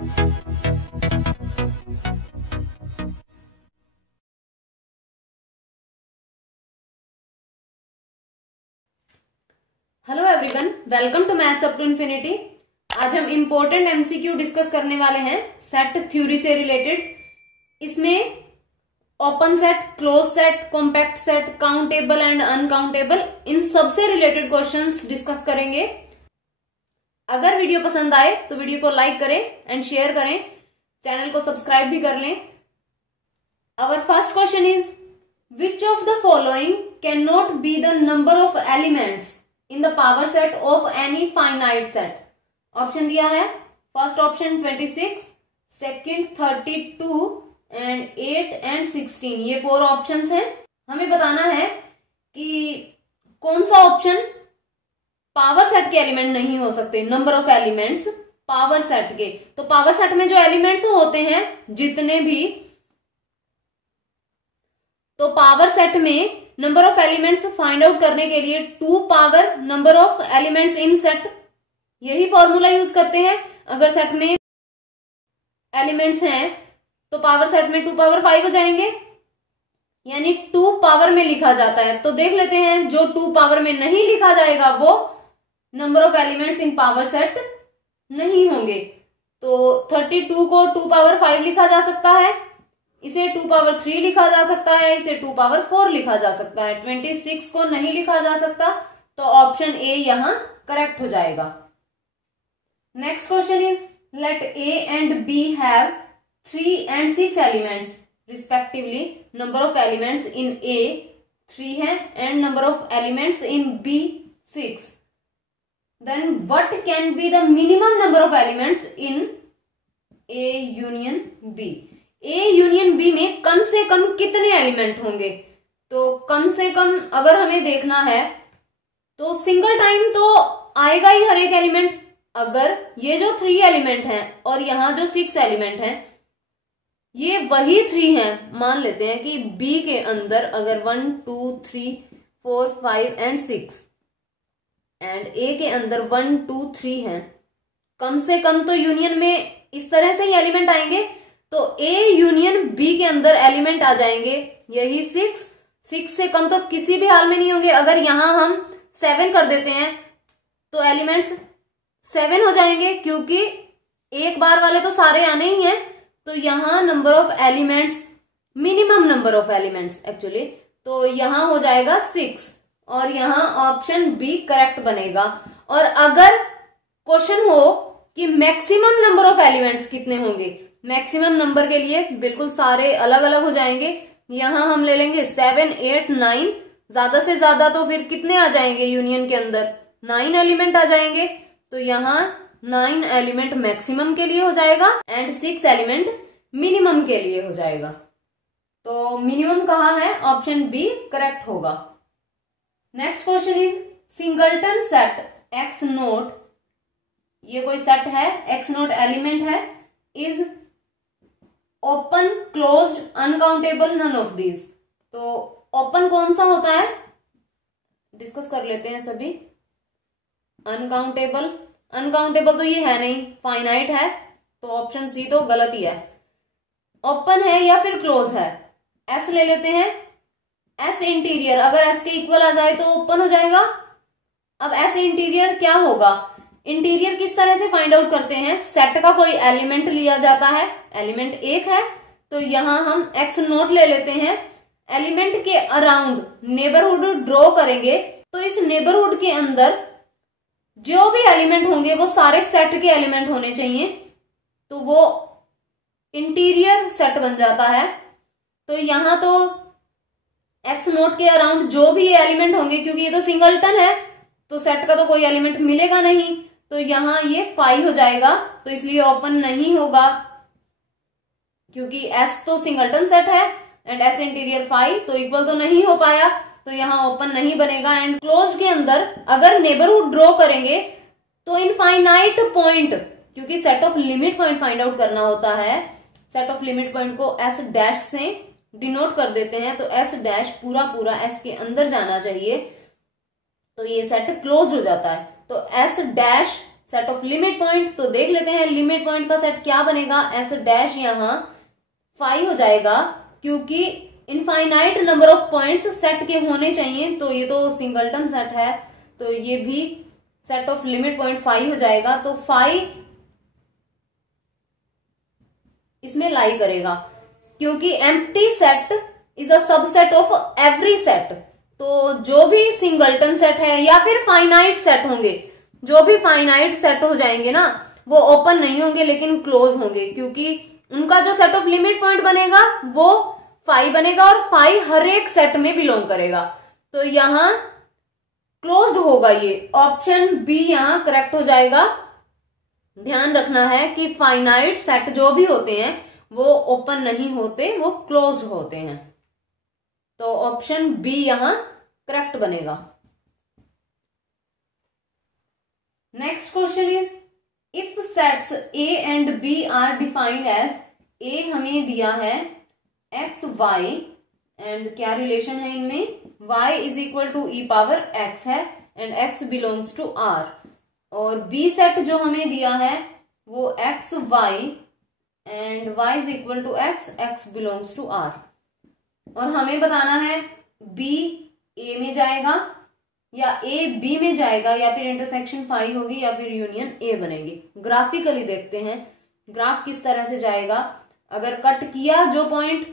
Hello everyone, welcome to maths up to infinity. आज हम important MCQ discuss करने वाले हैं सेट थ्योरी से रिलेटेड। इसमें open set, close set, compact set, countable and uncountable, इन सब से रिलेटेड क्वेश्चंस डिस्कस करेंगे। अगर वीडियो पसंद आए तो वीडियो को लाइक करें एंड शेयर करें, चैनल को सब्सक्राइब भी कर लें। Our first question is, which of the following can not be the number of elements in the power set of any finite set? Option दिया है, first option 26, second 32 and 8 and 16। ये 4 options हैं। हमें बताना है कि कौन सा ऑप्शन पावर सेट के एलिमेंट नहीं हो सकते, number of elements power set के। तो पावर सेट में जो एलिमेंट्स होते हैं जितने भी, तो पावर सेट में number of elements find out करने के लिए 2 power number of elements in set, यही फॉर्मूला यूज करते हैं। अगर सेट में एलिमेंट्स हैं तो पावर सेट में 2 पावर 5 हो जाएंगे, यानी 2 पावर में लिखा जाता है। तो देख लेते हैं, जो 2 पावर में नहीं लिखा जाएगा वो number of elements in power set नहीं होंगे। तो 32 को 2 पावर 5 लिखा जा सकता है, इसे 2 पावर 3 लिखा जा सकता है, इसे 2 पावर 4 लिखा जा सकता है। 26 को नहीं लिखा जा सकता, तो ऑप्शन ए यहां करेक्ट हो जाएगा। Next question is, let A and B have 3 and 6 elements respectively. Number of elements in A 3 है and number of elements in B 6। Then what can be the minimum number of elements in A union B? A union B में कम से कम कितने element होंगे? तो कम से कम अगर हमें देखना है तो सिंगल टाइम तो आएगा ही हर एक एलिमेंट। अगर ये जो 3 एलिमेंट हैं और यहां जो 6 एलिमेंट हैं, ये वही 3 हैं। मान लेते हैं कि बी के अंदर अगर 1 2 3 4 5 एंड 6 एंड ए के अंदर 1 2 3 हैं, कम से कम तो यूनियन में इस तरह से ही एलिमेंट आएंगे। तो ए यूनियन बी के अंदर एलिमेंट आ जाएंगे यही 6 से कम तो किसी भी हाल में नहीं होंगे। अगर यहां हम 7 कर देते हैं तो एलिमेंट्स 7 हो जाएंगे, क्योंकि एक बार वाले तो सारे आने ही हैं। तो यहां number of elements, minimum number of elements actually, तो यहां हो जाएगा 6 और यहां ऑप्शन बी करेक्ट बनेगा। और अगर क्वेश्चन हो कि मैक्सिमम नंबर ऑफ एलिमेंट्स कितने होंगे, मैक्सिमम नंबर के लिए बिल्कुल सारे अलग अलग हो जाएंगे। यहां हम ले लेंगे 7 8 9, ज्यादा से ज्यादा तो फिर कितने आ जाएंगे यूनियन के अंदर? 9 एलिमेंट आ जाएंगे। तो यहां 9 एलिमेंट मैक्सिमम के लिए हो जाएगा एंड 6 एलिमेंट मिनिमम के लिए हो जाएगा। तो मिनिमम कहाँ है? ऑप्शन बी करेक्ट होगा। Next question is, singleton set X naught, ये कोई सेट है, एक्स नोट एलिमेंट है, is open, closed, uncountable, none of these. तो ओपन कौन सा होता है, डिस्कस कर लेते हैं सभी। अनकाउंटेबल, अनकाउंटेबल तो ये है नहीं, फाइनाइट है, तो ऑप्शन सी तो गलत ही है। ओपन है या फिर क्लोज है? एस ले लेते हैं, एस इंटीरियर, अगर एस के इक्वल आ जाए तो ओपन हो जाएगा। अब एस इंटीरियर क्या होगा? इंटीरियर किस तरह से फाइंड आउट करते हैं? सेट का कोई एलिमेंट लिया जाता है, एलिमेंट 1 है तो यहां हम एक्स नोट ले लेते हैं, एलिमेंट के अराउंड नेबरहुड ड्रॉ करेंगे। तो इस नेबरहुड के अंदर जो भी एलिमेंट होंगे वो सारे सेट के एलिमेंट होने चाहिए, तो वो इंटीरियर सेट बन जाता है। तो यहां तो एक्स नोट के अराउंड जो भी एलिमेंट होंगे, क्योंकि ये तो सिंगलटन है तो सेट का तो कोई एलिमेंट मिलेगा नहीं, तो यहां ये 5 हो जाएगा। तो इसलिए ओपन नहीं होगा, क्योंकि एस तो सिंगलटन सेट है एंड एस इंटीरियर 5, तो इक्वल तो नहीं हो पाया, तो यहां ओपन नहीं बनेगा। एंड क्लोज्ड के अंदर अगर नेबरहुड ड्रॉ करेंगे तो इनफाइनाइट पॉइंट, क्योंकि set of limit point find out करना होता है, सेट ऑफ लिमिट पॉइंट को एस डैश से डिनोट कर देते हैं, तो एस डैश पूरा पूरा एस के अंदर जाना चाहिए, तो ये सेट क्लोज हो जाता है। तो S dash set of limit point. तो देख लेते हैं लिमिट पॉइंट का सेट क्या बनेगा। एस डैश यहाँ फाई हो जाएगा, क्योंकि infinite number of points set के होने चाहिए। तो ये तो सिंगलटन सेट है, तो ये भी set of limit point phi हो जाएगा। तो फाई इसमें लाई करेगा, क्योंकि empty set is a subset of every set. तो जो भी सिंगलटन सेट है या फिर फाइनाइट सेट होंगे, जो भी फाइनाइट सेट हो जाएंगे ना, वो ओपन नहीं होंगे लेकिन क्लोज होंगे, क्योंकि उनका जो सेट ऑफ लिमिट पॉइंट बनेगा वो फाई बनेगा और फाई हर एक सेट में बिलोंग करेगा। तो यहां क्लोज्ड होगा, ये ऑप्शन बी यहां करेक्ट हो जाएगा। ध्यान रखना है कि फाइनाइट सेट जो भी होते हैं वो ओपन नहीं होते, वो क्लोज होते हैं। तो ऑप्शन बी यहां करेक्ट बनेगा। Next question is if sets A and B are defined as, A हमें दिया है एक्स वाई, एंड क्या रिलेशन है इनमें, y is equal to e power x है and x belongs to r, और b सेट जो हमें दिया है वो x y and y is equal to x belongs to r, और हमें बताना है b a में जाएगा या a b में जाएगा या फिर इंटरसेक्शन फाई होगी या फिर यूनियन a बनेगी। ग्राफिकली देखते हैं ग्राफ किस तरह से जाएगा। अगर कट किया जो पॉइंट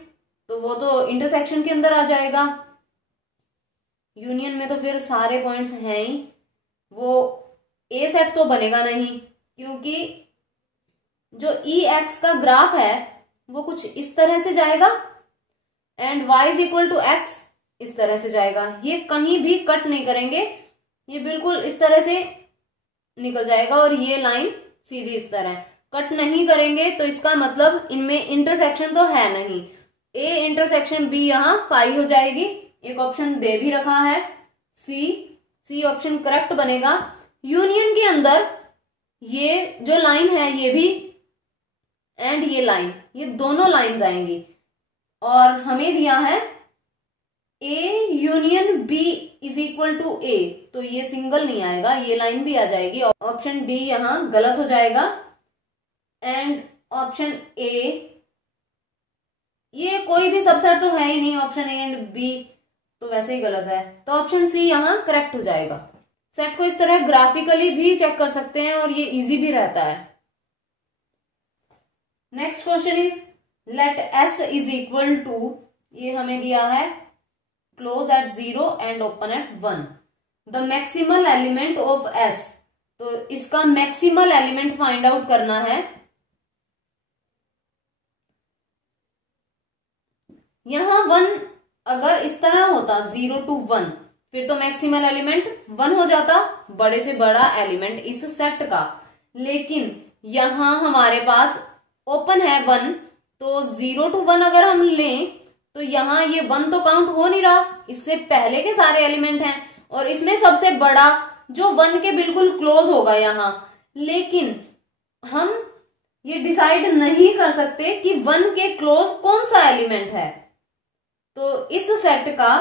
तो वो तो इंटरसेक्शन के अंदर आ जाएगा, यूनियन में तो फिर सारे पॉइंट्स हैं ही, वो ए सेट तो बनेगा नहीं, क्योंकि जो ई एक्स का ग्राफ है वो कुछ इस तरह से जाएगा and Y is equal to X इस तरह से जाएगा। ये कहीं भी कट नहीं करेंगे, ये बिल्कुल इस तरह से निकल जाएगा और ये लाइन सीधी इस तरह कट नहीं करेंगे। तो इसका मतलब इनमें इंटरसेक्शन तो है नहीं, ए इंटरसेक्शन बी यहां फाई हो जाएगी। एक ऑप्शन दे भी रखा है सी ऑप्शन करेक्ट बनेगा। यूनियन के अंदर ये जो लाइन है ये भी एंड ये लाइन, ये दोनों लाइंस आएंगी, और हमें दिया है A union B is equal to A, तो ये सिंगल नहीं आएगा, ये लाइन भी आ जाएगी। ऑप्शन डी यहां गलत हो जाएगा एंड ऑप्शन ए, ये कोई भी सबसेट तो है ही नहीं, ऑप्शन ए एंड बी तो वैसे ही गलत है। तो ऑप्शन सी यहां करेक्ट हो जाएगा। सेट को इस तरह ग्राफिकली भी चेक कर सकते हैं और ये इजी भी रहता है। Next question is let S is equal to, ये हमें दिया है close at 0 and open at 1, the maximal element of S. तो इसका मैक्सिमल एलिमेंट फाइंड आउट करना है। यहां 1 अगर इस तरह होता 0 to 1, फिर तो मैक्सिमल एलिमेंट 1 हो जाता, बड़े से बड़ा एलिमेंट इस सेट का। लेकिन यहां हमारे पास ओपन है 1, तो 0 to 1 अगर हम लें तो यहां ये 1 तो काउंट हो नहीं रहा, इससे पहले के सारे एलिमेंट हैं और इसमें सबसे बड़ा जो 1 के बिल्कुल क्लोज होगा यहां। लेकिन हम ये डिसाइड नहीं कर सकते कि 1 के क्लोज कौन सा एलिमेंट है, तो इस सेट का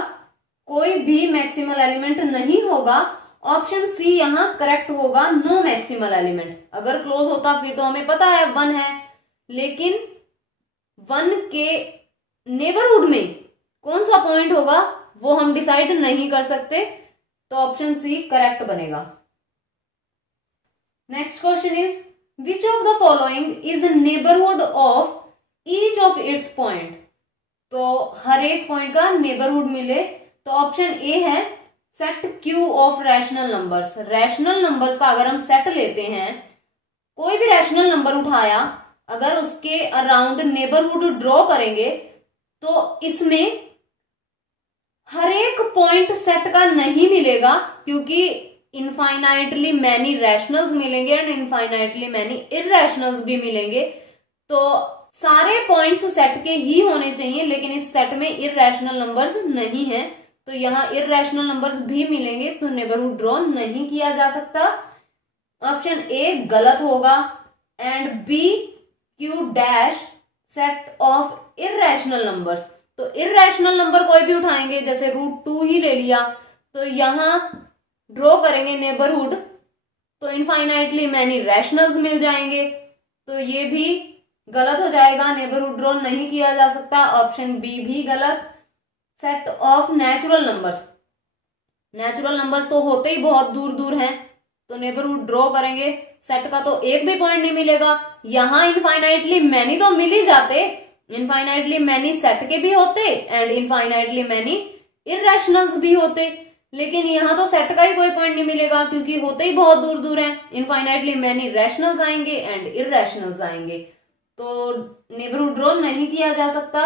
कोई भी मैक्सिमल एलिमेंट नहीं होगा। ऑप्शन सी यहां करेक्ट होगा, नो मैक्सिमल एलिमेंट। अगर क्लोज होता फिर तो हमें पता है 1 है, लेकिन 1 के नेबरहुड में कौन सा पॉइंट होगा वो हम डिसाइड नहीं कर सकते, तो ऑप्शन सी करेक्ट बनेगा। Next question is which of the following is neighbourhood of each of its point. तो हर एक पॉइंट का नेबरहुड मिले, तो ऑप्शन ए है set Q of rational numbers. Rational numbers का अगर हम सेट लेते हैं, कोई भी रैशनल नंबर उठाया, अगर उसके अराउंड नेबरहुड ड्रॉ करेंगे तो इसमें हर एक पॉइंट सेट का नहीं मिलेगा, क्योंकि इनफाइनाइटली मैनी रैशनल्स मिलेंगे एंड इनफाइनाइटली मैनी इररैशनल्स भी मिलेंगे। तो सारे पॉइंट्स सेट के ही होने चाहिए, लेकिन इस सेट में इररैशनल नंबर्स नहीं है, तो यहाँ इररैशनल नंबर्स भी मिलेंगे, तो नेबरहुड ड्रॉ नहीं किया जा सकता। ऑप्शन ए गलत होगा and B Q dash set of irrational numbers. तो इररैशनल नंबर कोई भी उठाएंगे, जैसे √2 ही ले लिया, तो यहां ड्रॉ करेंगे नेबरहुड तो इनफाइनाइटली मैनी रैशनल्स मिल जाएंगे, तो ये भी गलत हो जाएगा, नेबरहुड ड्रॉ नहीं किया जा सकता, ऑप्शन बी भी गलत। Set of natural numbers, natural numbers तो होते ही बहुत दूर दूर हैं, तो नेबरहुड ड्रॉ करेंगे, सेट का तो एक भी पॉइंट नहीं मिलेगा। यहां इनफाइनाइटली मैनी तो मिल ही जाते, इनफाइनाइटली मैनी सेट के भी होते एंड इनफाइनाइटली मैनी इररेशनल्स भी होते, लेकिन यहाँ तो सेट का ही कोई पॉइंट नहीं मिलेगा क्योंकि होते ही बहुत दूर दूर हैं। इनफाइनाइटली मैनी रैशनल्स आएंगे एंड इररेशनल्स आएंगे, तो नेबरहुड ड्रॉ नहीं किया जा सकता,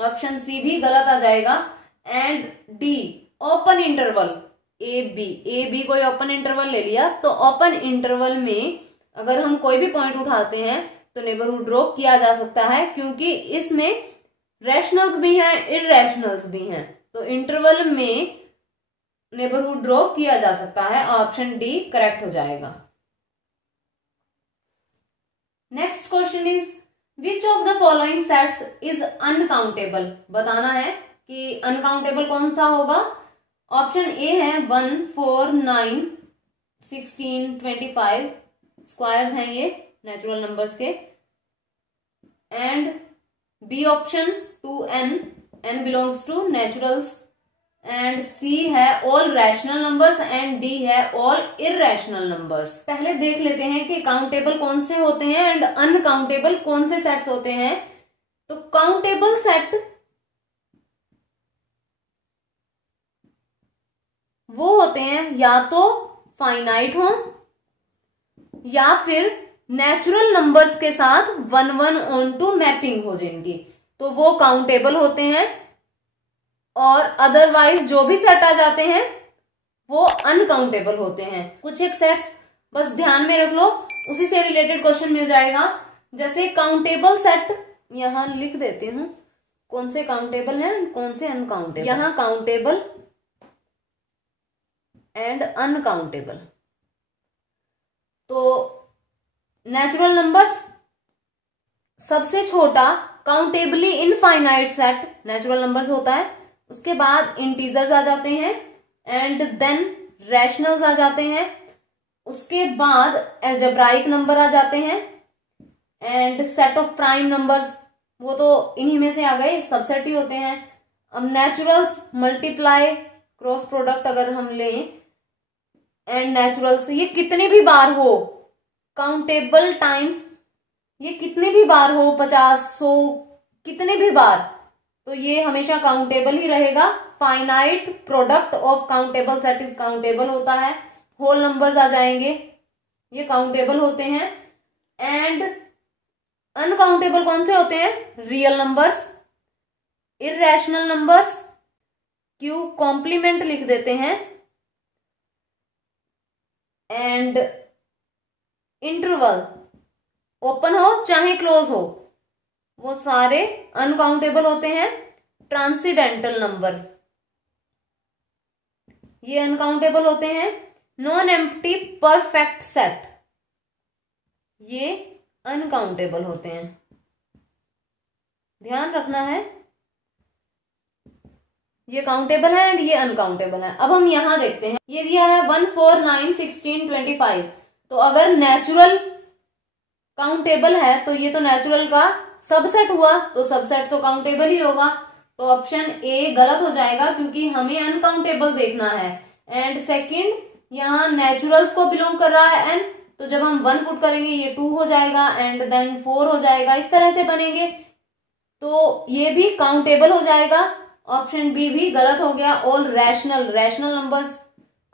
ऑप्शन सी भी गलत आ जाएगा। And D open interval, A B कोई ओपन इंटरवल ले लिया, तो ओपन इंटरवल में अगर हम कोई भी पॉइंट उठाते हैं तो नेबरहुड ड्रॉ किया जा सकता है क्योंकि इसमें रैशनल्स भी हैं इररेशनल्स भी हैं, तो इंटरवल में नेबरहुड ड्रॉ किया जा सकता है, ऑप्शन डी करेक्ट हो जाएगा। Next question is which of the following sets is uncountable, बताना है कि अनकाउंटेबल कौन सा होगा। ऑप्शन ए है 1, 4, 9, 16, 25 स्क्वायर्स हैं ये नेचुरल नंबर्स के, and B option 2n, n belongs to naturals, and C है all rational numbers and D है ऑल इररेशनल नंबर्स। पहले देख लेते हैं कि काउंटेबल कौन से होते हैं एंड अनकाउंटेबल कौन से सेट्स होते हैं। तो काउंटेबल सेट वो होते हैं या तो फाइनाइट हो या फिर नेचुरल नंबर्स के साथ 1 1 ऑन टू मैपिंग हो जिनकी, तो वो काउंटेबल होते हैं, और अदरवाइज जो भी सेट आ जाते हैं वो अनकाउंटेबल होते हैं। कुछ एक सेट्स बस ध्यान में रख लो, उसी से रिलेटेड क्वेश्चन मिल जाएगा। जैसे काउंटेबल सेट यहां लिख देती हूं, कौन से काउंटेबल हैं कौन से अनकाउंटेबल, यहां काउंटेबल एंड अनकाउंटेबल। तो नेचुरल नंबर्स सबसे छोटा countably infinite set natural numbers होता है, उसके बाद इंटीजर्स आ जाते हैं एंड देन रैशनल्स आ जाते हैं, उसके बाद अलजेब्राइक नंबर आ जाते हैं and set of prime numbers, वो तो इन्हीं में से आ गए, सबसेट ही होते हैं। अब नेचुरल्स मल्टीप्लाई क्रॉस प्रोडक्ट अगर हम लें एंड नेचुरल्स, ये कितने भी बार हो काउंटेबल टाइम्स, ये कितने भी बार हो 50 100 कितने भी बार, तो ये हमेशा काउंटेबल ही रहेगा। Finite product of countable set is countable होता है। होल नंबर्स आ जाएंगे, ये काउंटेबल होते हैं। एंड अनकाउंटेबल कौन से होते हैं, real numbers, irrational numbers, Q complement लिख देते हैं, एंड इंटरवल ओपन हो चाहे क्लोज हो वो सारे अनकाउंटेबल होते हैं। ट्रांसीडेंटल नंबर ये अनकाउंटेबल होते हैं। नॉन एम्प्टी परफेक्ट सेट ये अनकाउंटेबल होते हैं, ध्यान रखना है, ये काउंटेबल है एंड ये अनकाउंटेबल है। अब हम यहां देखते हैं, ये दिया है 1 4 9 16 25, तो अगर नेचुरल काउंटेबल है तो ये तो नेचुरल का सबसेट हुआ, तो सबसेट तो काउंटेबल ही होगा, तो ऑप्शन ए गलत हो जाएगा क्योंकि हमें अनकाउंटेबल देखना है। एंड सेकंड, यहाँ नेचुरल्स को बिलोंग कर रहा है एन, तो जब हम 1 पुट करेंगे ये 2 हो जाएगा एंड देन 4 हो जाएगा, इस तरह से बनेंगे, तो ये भी काउंटेबल हो जाएगा। ऑप्शन बी भी गलत हो गया। ऑल रैशनल नंबर्स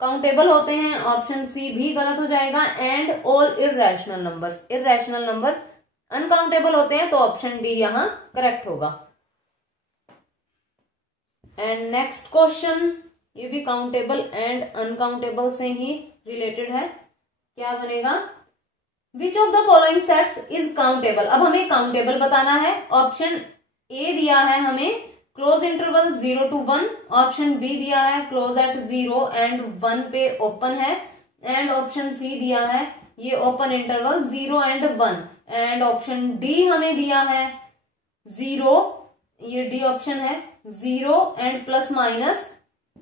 काउंटेबल होते हैं, ऑप्शन सी भी गलत हो जाएगा। And all irrational numbers uncountable होते हैं, तो ऑप्शन डी यहां करेक्ट होगा। एंड नेक्स्ट क्वेश्चन, ये भी काउंटेबल एंड अनकाउंटेबल से ही रिलेटेड है, क्या बनेगा, विच of the following sets is countable. अब हमें काउंटेबल बताना है। ऑप्शन ए दिया है हमें close interval 0 to 1, option B दिया है क्लोज एट 0 एंड 1 पे ओपन है, एंड ऑप्शन सी दिया है ये open interval 0 and 1, and option D हमें दिया है 0, ये डी ऑप्शन है 0 and plus minus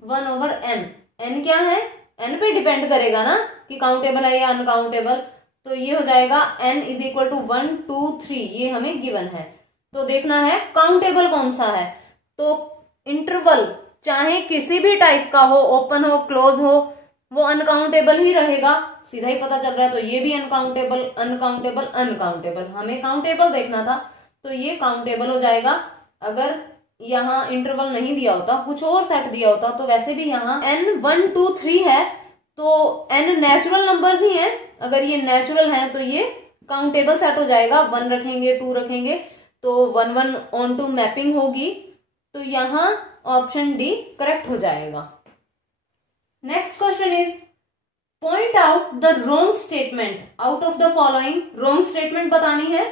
1/n। n क्या है, एन पे डिपेंड करेगा ना कि काउंटेबल है या अनकाउंटेबल। तो ये हो जाएगा n इज इक्वल टू 1 2 3, ये हमें गिवन है। तो देखना है काउंटेबल कौन सा है। तो इंटरवल चाहे किसी भी टाइप का हो, ओपन हो क्लोज हो, वो अनकाउंटेबल ही रहेगा, सीधा ही पता चल रहा है। तो ये भी अनकाउंटेबल अनकाउंटेबल अनकाउंटेबल, हमें काउंटेबल देखना था तो ये काउंटेबल हो जाएगा। अगर यहाँ इंटरवल नहीं दिया होता, कुछ और सेट दिया होता, तो वैसे भी यहाँ n 1 2 3 है तो n नेचुरल नंबर्स ही हैं। अगर ये नेचुरल हैं तो ये काउंटेबल सेट हो जाएगा। 1 रखेंगे 2 रखेंगे तो 1 1 ऑन टू मैपिंग होगी। तो यहाँ ऑप्शन डी करेक्ट हो जाएगा। Next question is point out the wrong statement out of the following. Wrong statement बतानी है।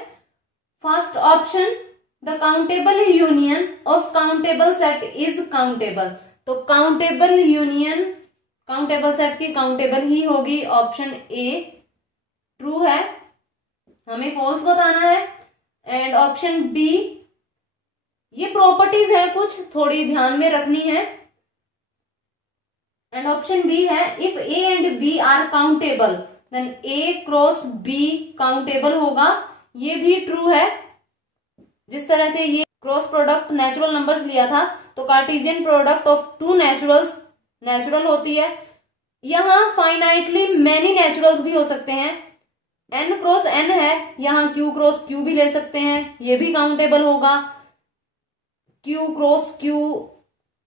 First option, the countable union of countable set is countable. तो काउंटेबल यूनियन काउंटेबल सेट की countable ही होगी। Option A true है, हमें false बताना है। एंड ऑप्शन बी, ये प्रॉपर्टीज है कुछ थोड़ी ध्यान में रखनी है। एंड ऑप्शन बी है, if A and B are countable then A cross B countable होगा, ये भी ट्रू है। जिस तरह से ये क्रॉस प्रोडक्ट नेचुरल नंबर्स लिया था तो Cartesian product of two naturals natural होती है। यहाँ फाइनाइटली मैनी नेचुरल्स भी हो सकते हैं। n क्रॉस n है, यहाँ q क्रॉस q भी ले सकते हैं, ये भी काउंटेबल होगा। q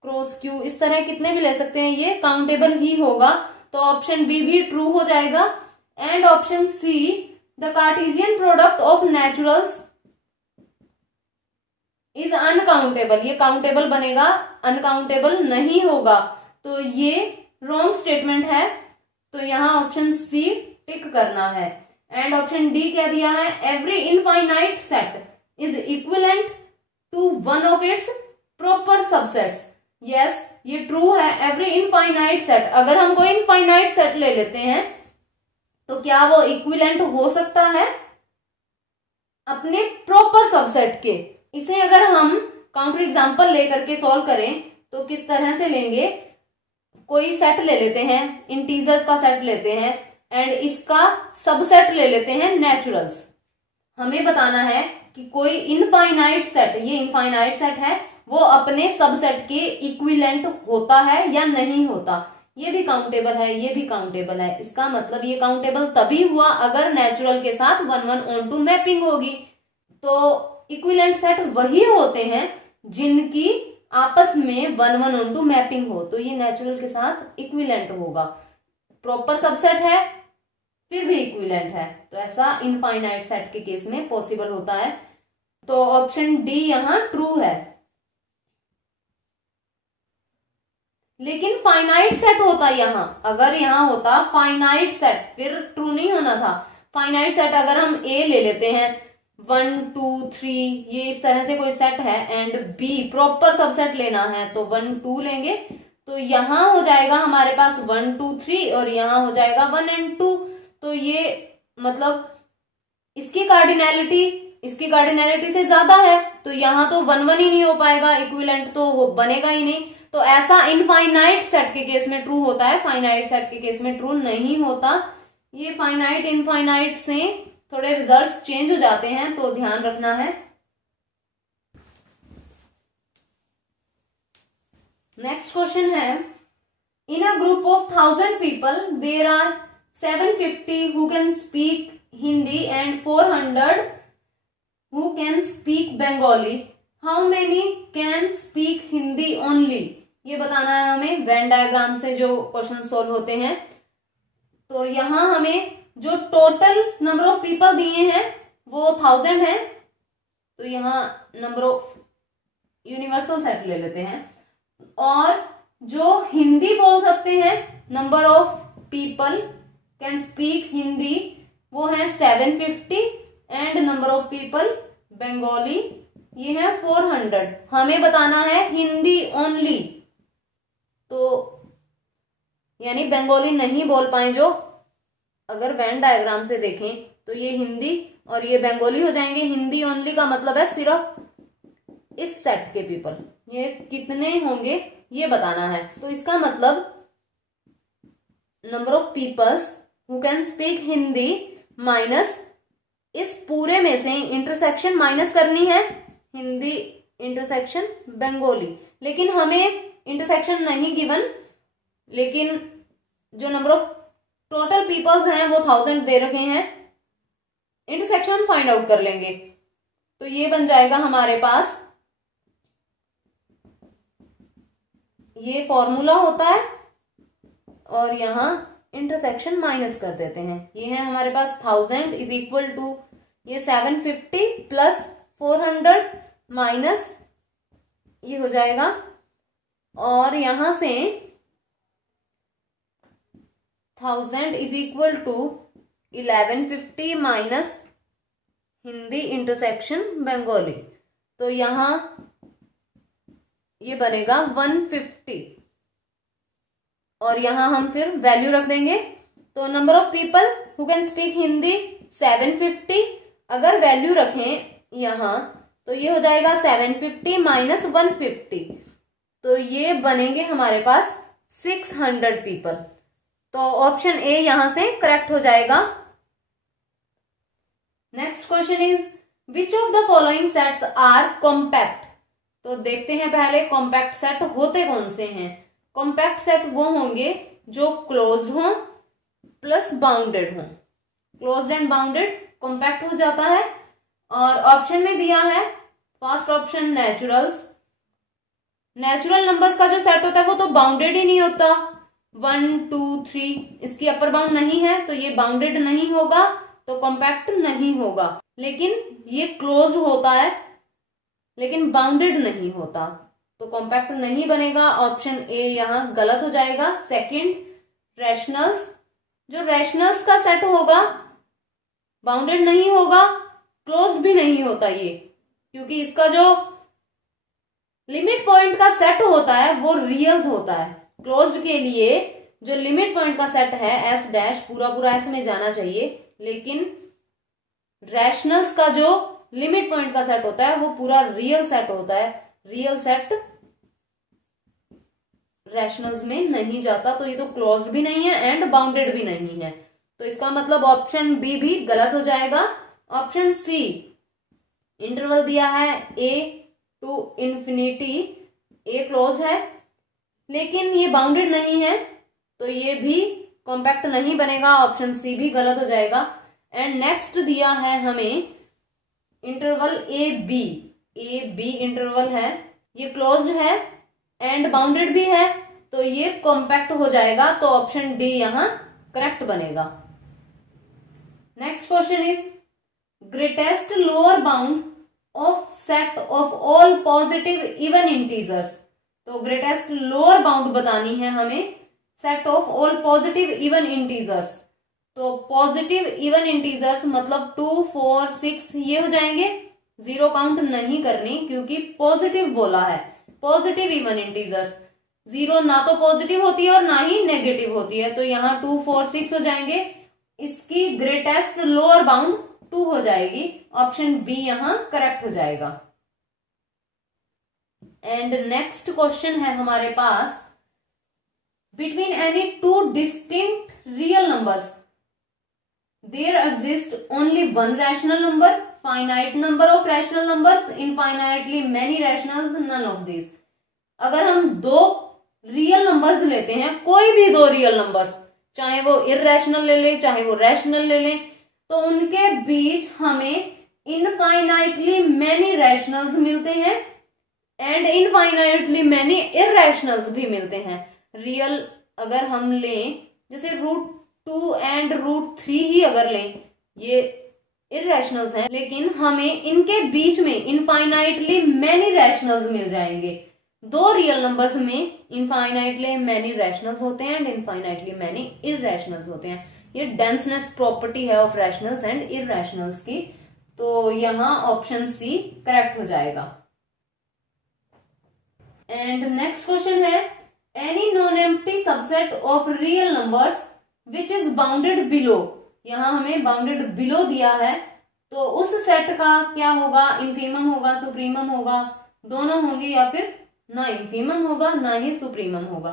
क्रॉस q इस तरह कितने भी ले सकते हैं, ये काउंटेबल ही होगा। तो ऑप्शन बी भी ट्रू हो जाएगा। And option C, the Cartesian product of naturals is uncountable, ये काउंटेबल बनेगा, अनकाउंटेबल नहीं होगा। तो ये रॉन्ग स्टेटमेंट है। तो यहाँ ऑप्शन सी टिक करना है। एंड ऑप्शन डी क्या दिया है, every infinite set is equivalent to one of its proper subsets. Yes, ये ट्रू है। एवरी इनफाइनाइट सेट, अगर हम कोई इनफाइनाइट सेट ले लेते हैं तो क्या वो इक्विवेलेंट हो सकता है अपने प्रॉपर सबसेट के। इसे अगर हम काउंटर एग्जांपल लेकर के सॉल्व करें तो किस तरह से लेंगे, कोई सेट ले लेते हैं, इंटीजर्स का सेट लेते हैं एंड इसका सबसेट ले लेते हैं नेचुरल्स। हमें बताना है कि कोई इनफाइनाइट सेट, ये इनफाइनाइट सेट है, वो अपने सबसेट के इक्विवेलेंट होता है या नहीं होता। ये भी काउंटेबल है, ये भी काउंटेबल है। इसका मतलब ये काउंटेबल तभी हुआ अगर नेचुरल के साथ 1 1 ऑन टू मैपिंग होगी। तो इक्विवेलेंट सेट वही होते हैं जिनकी आपस में 1 1 ऑन टू मैपिंग हो, तो ये नेचुरल के साथ इक्विवेलेंट होगा। प्रॉपर सबसेट है फिर भी इक्विवेलेंट है, तो ऐसा इनफाइनाइट सेट के केस में पॉसिबल होता है। तो ऑप्शन डी यहां ट्रू है। लेकिन फाइनाइट सेट होता यहां, अगर यहां होता फाइनाइट सेट फिर ट्रू नहीं होना था। फाइनाइट सेट अगर हम ए ले लेते हैं 1 2 3, ये इस तरह से कोई सेट है एंड बी प्रॉपर सबसेट लेना है तो 1 2 लेंगे, तो यहां हो जाएगा हमारे पास 1 2 3 और यहां हो जाएगा 1 एंड 2। तो ये मतलब इसकी कार्डिनैलिटी से ज्यादा है, तो यहाँ तो 1 1 ही नहीं हो पाएगा, इक्विवेलेंट तो बनेगा ही नहीं। तो ऐसा इनफाइनाइट सेट के केस में ट्रू होता है, फाइनाइट सेट के केस में ट्रू नहीं होता। ये फाइनाइट इनफाइनाइट से थोड़े रिजल्ट्स चेंज हो जाते हैं, तो ध्यान रखना है। नेक्स्ट क्वेश्चन है, in a group of 1000 people there are 750 who can speak Hindi and 400 who can speak Bengali. How many can speak Hindi only? ये बताना है हमें वेन डायग्राम से जो क्वेश्चन सोल्व होते हैं। तो यहाँ हमें जो टोटल नंबर ऑफ पीपल दिए हैं वो 1000 है, तो यहाँ नंबर ऑफ यूनिवर्सल सेट ले लेते हैं। और जो हिंदी बोल सकते हैं, number of people can speak Hindi, वो है 750 and number of people Bengali ये है 400। हमें बताना है हिंदी ओनली, तो यानी बंगाली नहीं बोल पाए जो, अगर वेन डायग्राम से देखें तो ये हिंदी और ये बंगाली हो जाएंगे। हिंदी ओनली का मतलब है सिर्फ इस सेट के पीपल, ये कितने होंगे ये बताना है। तो इसका मतलब number of peoples who can speak Hindi minus इस पूरे में से इंटरसेक्शन माइनस करनी है हिंदी इंटरसेक्शन बंगाली, लेकिन हमें इंटरसेक्शन नहीं गिवन, लेकिन जो नंबर ऑफ टोटल पीपल्स हैं वो 1000 दे रखे हैं, इंटरसेक्शन फाइंड आउट कर लेंगे। तो ये बन जाएगा हमारे पास, ये फॉर्मूला होता है और यहां इंटरसेक्शन माइनस कर देते हैं। ये है हमारे पास 1000 इज इक्वल टू ये 750 प्लस 400 माइनस ये हो जाएगा, और यहां से 1000 is equal to 1150 minus Hindi intersection Bengali, तो यहां ये बनेगा 150, और यहां हम फिर वैल्यू रख देंगे। तो number of people who can speak Hindi 750, अगर वैल्यू रखें यहां तो ये हो जाएगा 750 माइनस 150, तो ये बनेंगे हमारे पास 600 पीपल। तो ऑप्शन ए यहां से करेक्ट हो जाएगा। Next question is which of the following sets are compact. तो देखते हैं पहले कॉम्पैक्ट सेट होते कौन से हैं। कॉम्पैक्ट सेट वो होंगे जो क्लोज्ड हों प्लस बाउंडेड हों। क्लोज्ड एंड बाउंडेड कॉम्पैक्ट हो जाता है। और ऑप्शन में दिया है first option naturals. Natural numbers का जो सेट होता है वो तो बाउंडेड ही नहीं होता, 1 2 3 इसकी अपर बाउंड नहीं है तो ये बाउंडेड नहीं होगा, तो कॉम्पैक्ट नहीं होगा। लेकिन ये क्लोज्ड होता है लेकिन बाउंडेड नहीं होता, तो कॉम्पैक्ट नहीं बनेगा। ऑप्शन ए यहां गलत हो जाएगा। सेकंड रैशनल्स, जो रैशनल्स का सेट होगा बाउंडेड नहीं होगा, क्लोज्ड भी नहीं होता ये, क्योंकि इसका जो लिमिट पॉइंट का सेट होता है वो रियल्स होता है। क्लोज्ड के लिए जो लिमिट पॉइंट का सेट है एस डैश पूरा पूरा एस में जाना चाहिए, लेकिन रैशनल्स का जो लिमिट पॉइंट का सेट होता है वो पूरा रियल सेट होता है। रियल सेट रैशनल्स में नहीं जाता, तो ये तो क्लोज्ड भी नहीं है एंड बाउंडेड भी नहीं है, तो इसका मतलब ऑप्शन बी भी गलत हो जाएगा। ऑप्शन सी इंटरवल दिया है ए टू इंफिनिटी, ए क्लोज है लेकिन ये बाउंडेड नहीं है, तो ये भी कॉम्पैक्ट नहीं बनेगा। ऑप्शन सी भी गलत हो जाएगा। एंड नेक्स्ट दिया है हमें इंटरवल ए बी इंटरवल है, ये क्लोज्ड है एंड बाउंडेड भी है, तो ये कॉम्पैक्ट हो जाएगा। तो ऑप्शन डी यहां करेक्ट बनेगा। Next question is greatest lower bound of set of all positive even integers. तो ग्रेटेस्ट लोअर बाउंड बतानी है हमें set of all positive even integers. तो पॉजिटिव इवन इंटीजर्स मतलब 2 4 6 ये हो जाएंगे, जीरो काउंट नहीं करनी क्योंकि पॉजिटिव बोला है। पॉजिटिव इवन इंटीजर्स, जीरो ना तो पॉजिटिव होती है और ना ही नेगेटिव होती है, तो यहाँ 2 4 6 हो जाएंगे। इसकी ग्रेटेस्ट लोअर बाउंड 2 हो जाएगी। ऑप्शन बी यहां करेक्ट हो जाएगा। एंड नेक्स्ट क्वेश्चन है हमारे पास between any two distinct real numbers there exist only one rational number, finite number of rational numbers, infinitely many rationals, none of this. अगर हम दो रियल नंबर्स लेते हैं, कोई भी दो रियल नंबर्स, चाहे वो इररेशनल ले लें चाहे वो रैशनल ले लें, तो उनके बीच हमें इनफाइनाइटली मैनी रैशनल्स मिलते हैं एंड इनफाइनाइटली मैनी इररेशनल्स भी मिलते हैं। रियल अगर हम लें जैसे √2 एंड √3 ही अगर लें, ये इररेशनल्स हैं, लेकिन हमें इनके बीच में इनफाइनाइटली मैनी रैशनल्स मिल जाएंगे। दो रियल नंबर्स में इनफाइनाइटली मैनी रैशनल्स होते हैं एंड इनफाइनाइटली मैनी इररेशनल्स होते हैं। ये डेंसनेस प्रॉपर्टी है ऑफ रैशनल्स एंड इररेशनल्स की, तो यहां ऑप्शन सी करेक्ट हो जाएगा। एंड नेक्स्ट क्वेश्चन है any non empty subset of real numbers which is bounded below. यहां हमें बाउंडेड बिलो दिया है, तो उस सेट का क्या होगा, इनफीमम होगा, सुप्रीमम होगा, दोनों होंगे, या फिर ना इनफीमम होगा ना ही सुप्रीमम होगा।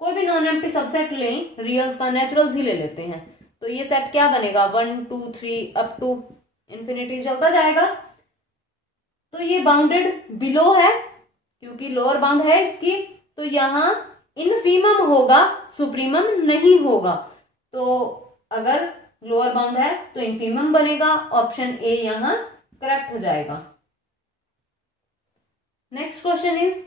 कोई भी नॉन एम्प्टी सबसेट लें, रियल्स का नेचुरल्स ही ले लेते हैं, तो ये सेट क्या बनेगा 1 2 3 अप टू इंफिनिटी चलता जाएगा। तो ये बाउंडेड बिलो है क्योंकि लोअर बाउंड है इसकी, तो यहां इनफीमम होगा, सुप्रीमम नहीं होगा। तो अगर लोअर बाउंड है तो इनफीमम बनेगा, ऑप्शन ए यहां करेक्ट हो जाएगा। Next question is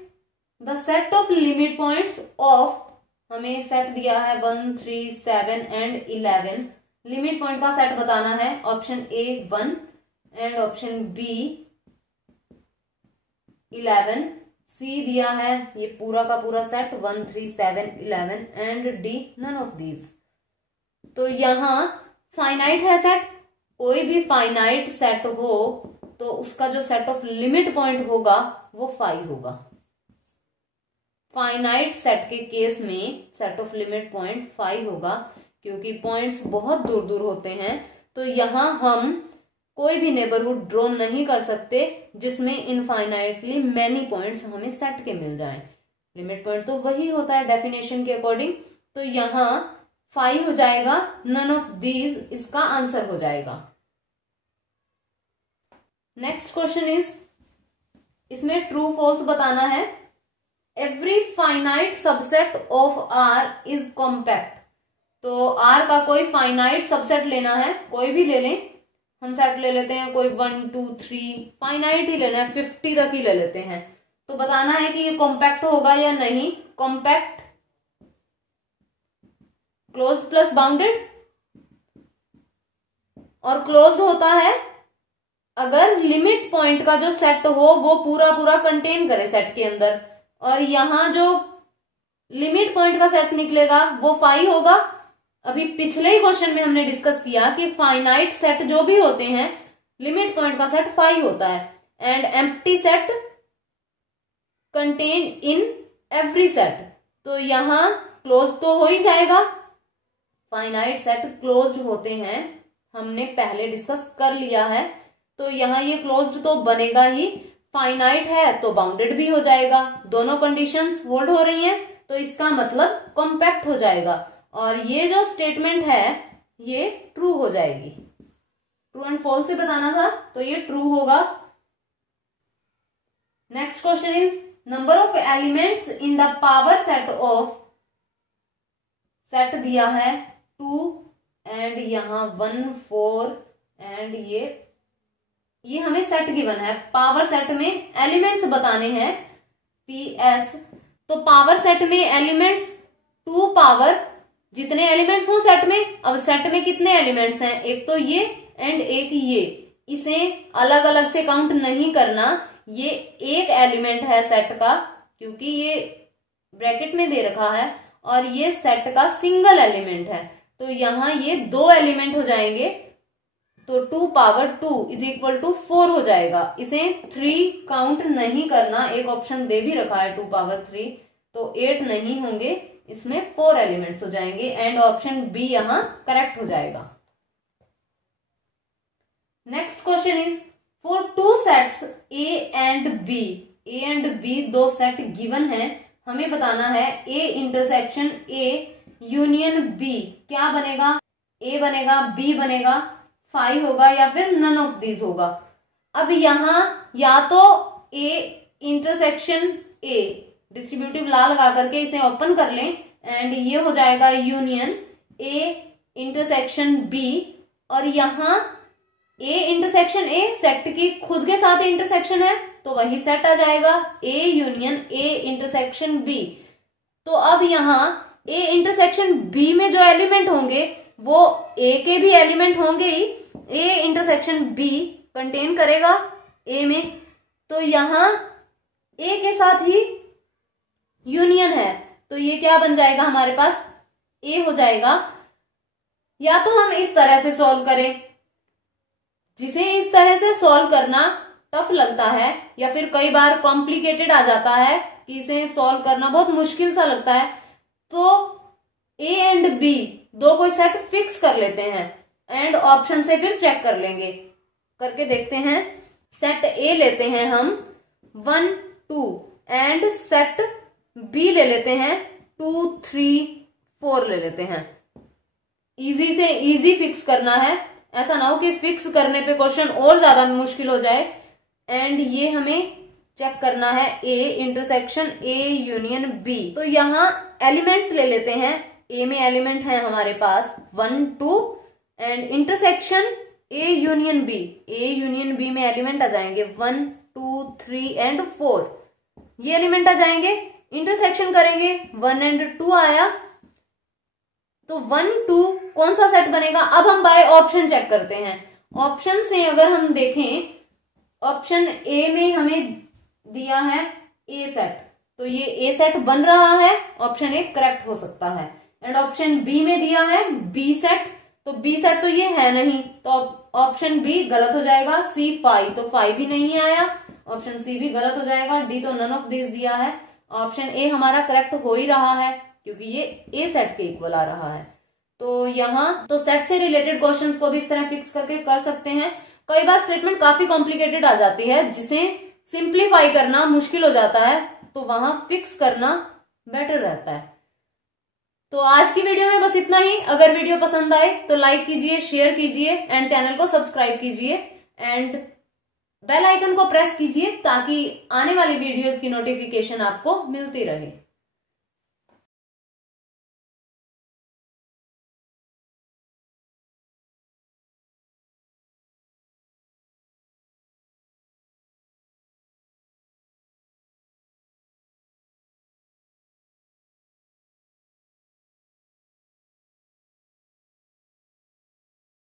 the set of limit points of, हमें सेट दिया है 1 3 7 एंड 11, लिमिट पॉइंट का सेट बताना है, option A 1 and option B 11, C दिया है ये पूरा का पूरा set 1 3 7 11 and D none of these. तो यहां फाइनाइट है सेट, कोई भी फाइनाइट सेट हो तो उसका जो सेट ऑफ लिमिट पॉइंट होगा वो 5 होगा। फाइनाइट सेट के केस में सेट ऑफ लिमिट पॉइंट 5 होगा क्योंकि पॉइंट्स बहुत दूर दूर होते हैं, तो यहां हम कोई भी नेबरहुड ड्रॉ नहीं कर सकते जिसमें इनफाइनाइटली मैनी पॉइंट्स हमें सेट के मिल जाएं। लिमिट पॉइंट तो वही होता है डेफिनेशन के अकॉर्डिंग, तो यहां 5 हो जाएगा, नन ऑफ दीज इसका आंसर हो जाएगा। नेक्स्ट क्वेश्चन इज, इसमें ट्रू फॉल्स बताना है। Every finite subset of R is compact, तो आर का कोई फाइनाइट सबसेट लेना है, कोई भी ले लें, हम सेट ले लेते हैं कोई 1 2 3, फाइनाइट ही लेना है, 50 तक ही ले लेते हैं, तो बताना है कि ये कॉम्पैक्ट होगा या नहीं। कॉम्पैक्ट क्लोज्ड प्लस बाउंडेड, और क्लोज्ड होता है अगर लिमिट पॉइंट का जो सेट हो वो पूरा पूरा कंटेन करे सेट के अंदर, और यहां जो लिमिट पॉइंट का सेट निकलेगा वो 5 होगा। अभी पिछले ही क्वेश्चन में हमने डिस्कस किया कि फाइनाइट सेट जो भी होते हैं लिमिट पॉइंट का सेट 5 होता है, and empty set contain in every set, तो यहां क्लोज तो हो ही जाएगा। फाइनाइट सेट क्लोज्ड होते हैं, हमने पहले डिस्कस कर लिया है, तो यहां ये क्लोज्ड तो बनेगा ही, फाइनाइट है तो बाउंडेड भी हो जाएगा, दोनों कंडीशंस होल्ड हो रही हैं, तो इसका मतलब कॉम्पैक्ट हो जाएगा, और ये जो स्टेटमेंट है ये ट्रू हो जाएगी। ट्रू एंड फॉल्स से बताना था तो ये ट्रू होगा। Next question is number of elements in the power set of, set दिया है 2 एंड यहां 1 4 एंड ये हमें सेट गिवन है, पावर सेट में एलिमेंट्स बताने हैं PS, तो पावर सेट में एलिमेंट्स 2 पावर, जितने एलिमेंट्स हो सेट में, अब सेट में कितने एलिमेंट्स हैं, एक तो ये एंड एक ये, इसे अलग अलग से काउंट नहीं करना, ये एक एलिमेंट है सेट का क्योंकि ये ब्रैकेट में दे रखा है, और ये सेट का सिंगल एलिमेंट है, तो यहां ये 2 एलिमेंट हो जाएंगे, तो 2 पावर 2 इज इक्वल टू 4 हो जाएगा। इसे 3 काउंट नहीं करना, एक ऑप्शन दे भी रखा है 2 पावर 3, तो 8 नहीं होंगे, इसमें 4 एलिमेंट्स हो जाएंगे, एंड ऑप्शन बी यहां करेक्ट हो जाएगा। Next question is for 2 sets A and B, A and B 2 set given है, हमें बताना है A intersection A union B क्या बनेगा, ए बनेगा, बी बनेगा, 5 होगा या फिर नन ऑफ दीज होगा। अब यहां या तो ए इंटरसेक्शन ए, डिस्ट्रीब्यूटिव ला लगा करके इसे ओपन कर लें, एंड ये हो जाएगा यूनियन ए इंटरसेक्शन बी, और यहां ए इंटरसेक्शन ए सेट की खुद के साथ इंटरसेक्शन है तो वही सेट आ जाएगा, A union A intersection B. तो अब यहां ए इंटरसेक्शन बी में जो एलिमेंट होंगे वो ए के भी एलिमेंट होंगे ही, ए इंटरसेक्शन बी कंटेन करेगा ए में, तो यहां ए के साथ ही यूनियन है, तो ये क्या बन जाएगा हमारे पास, ए हो जाएगा। या तो हम इस तरह से सॉल्व करें, जिसे इस तरह से सॉल्व करना टफ लगता है या फिर कई बार कॉम्प्लिकेटेड आ जाता है कि इसे सॉल्व करना बहुत मुश्किल सा लगता है, तो ए एंड बी 2 कोई सेट फिक्स कर लेते हैं, एंड ऑप्शन से फिर चेक कर लेंगे, करके देखते हैं। सेट ए लेते हैं हम 1 2 एंड सेट बी ले लेते हैं 2 3 4 ले लेते हैं। इजी से इजी फिक्स करना है, ऐसा ना हो कि फिक्स करने पे क्वेश्चन और ज्यादा मुश्किल हो जाए। एंड ये हमें चेक करना है A intersection A union B. तो यहाँ एलिमेंट्स ले लेते हैं। ए में एलिमेंट है हमारे पास 1 2 and intersection A union B. A union B में एलिमेंट आ जाएंगे 1 2 3 एंड 4, ये एलिमेंट आ जाएंगे। इंटरसेक्शन करेंगे 1 एंड 2 आया, तो 1 2 कौन सा सेट बनेगा। अब हम बाय ऑप्शन चेक करते हैं। ऑप्शन से अगर हम देखें, ऑप्शन ए में हमें दिया है ए सेट, तो ये ए सेट बन रहा है, ऑप्शन ए करेक्ट हो सकता है। एंड ऑप्शन बी में दिया है बी सेट, तो बी सेट तो ये है नहीं, तो ऑप्शन बी गलत हो जाएगा। सी 5, तो 5 भी नहीं आया, ऑप्शन सी भी गलत हो जाएगा। डी तो नन ऑफ दिस दिया है, ऑप्शन ए हमारा करेक्ट हो ही रहा है क्योंकि ये ए सेट के इक्वल आ रहा है। तो यहाँ तो सेट से रिलेटेड क्वेश्चंस को भी इस तरह फिक्स करके कर सकते हैं। कई बार स्टेटमेंट काफी कॉम्प्लिकेटेड आ जाती है जिसे सिंप्लीफाई करना मुश्किल हो जाता है, तो वहां फिक्स करना बेटर रहता है। तो आज की वीडियो में बस इतना ही। अगर वीडियो पसंद आए तो लाइक कीजिए, शेयर कीजिए एंड चैनल को सब्सक्राइब कीजिए एंड बेल आइकन को प्रेस कीजिए ताकि आने वाली वीडियोस की नोटिफिकेशन आपको मिलती रहे।